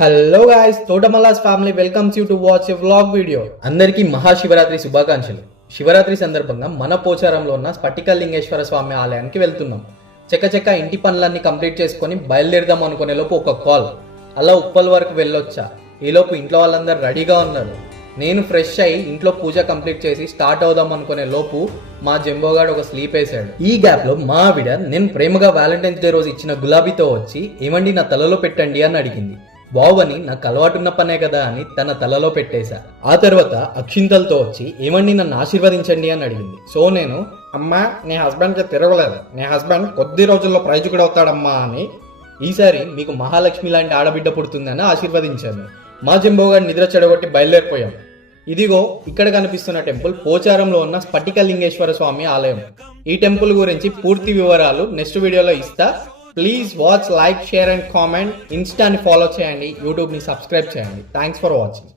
Hello guys, Thotamallas family welcomes you to watch a vlog video. అందరికీ మహాశివరాత్రి శుభాకాంక్షలు. శివరాత్రి సందర్భంగా మన పోచారంలో ఉన్న స్ఫటిక లింగేశ్వర స్వామి ఆలయానికి వెళ్తున్నాం. చెక్క ఇంటి పనులన్నీ కంప్లీట్ చేసుకొని బయలుదేరదాం అనుకునే లోపు ఒక కాల్. అలా ఉప్పల్ వరకు వెళ్ళొచ్చా. ఈలోపు ఇంట్లో వాళ్ళందరూ రెడీగా ఉన్నారు. నేను ఫ్రెష్ అయ్యి ఇంట్లో పూజ కంప్లీట్ చేసి స్టార్ట్ అవుదాం అనుకునే లోపు మా జంబోగాడు ఒక స్లీప్ వేసాడు. ఈ గ్యాప్ లో మా ఆవిడ నేను ప్రేమగా వ్యాలంటైన్స్ డే రోజు ఇచ్చిన గులాబీతో వచ్చి ఏమండి నా తలలో పెట్టండి అని అడిగింది. బావని నాకు అలవాటున్న పనే కదా అని తన తలలో పెట్టేశా. ఆ తర్వాత అక్షింతలతో వచ్చి ఏమండి నన్ను ఆశీర్వదించండి అని అడిగింది. సో నేను అమ్మా నీ హస్బెండ్కి తిరగలేదు, నీ హస్బెండ్ కొద్ది రోజుల్లో ప్రయోజకుడు అవుతాడమ్మా అని, ఈసారి మీకు మహాలక్ష్మి లాంటి ఆడబిడ్డ పుడుతుందని ఆశీర్వదించాను. మా జంబోగాడు నిద్ర చెడగొట్టి బయలుదేరిపోయాం. ఇదిగో ఇక్కడ కనిపిస్తున్న టెంపుల్ పోచారంలో ఉన్న స్ఫటిక లింగేశ్వర స్వామి ఆలయం. ఈ టెంపుల్ గురించి పూర్తి వివరాలు నెక్స్ట్ వీడియోలో ఇస్తా. Please watch, like, share and comment. ఇన్స్టాని ఫాలో చేయండి, యూట్యూబ్ని సబ్స్క్రైబ్ చేయండి. Thanks for watching.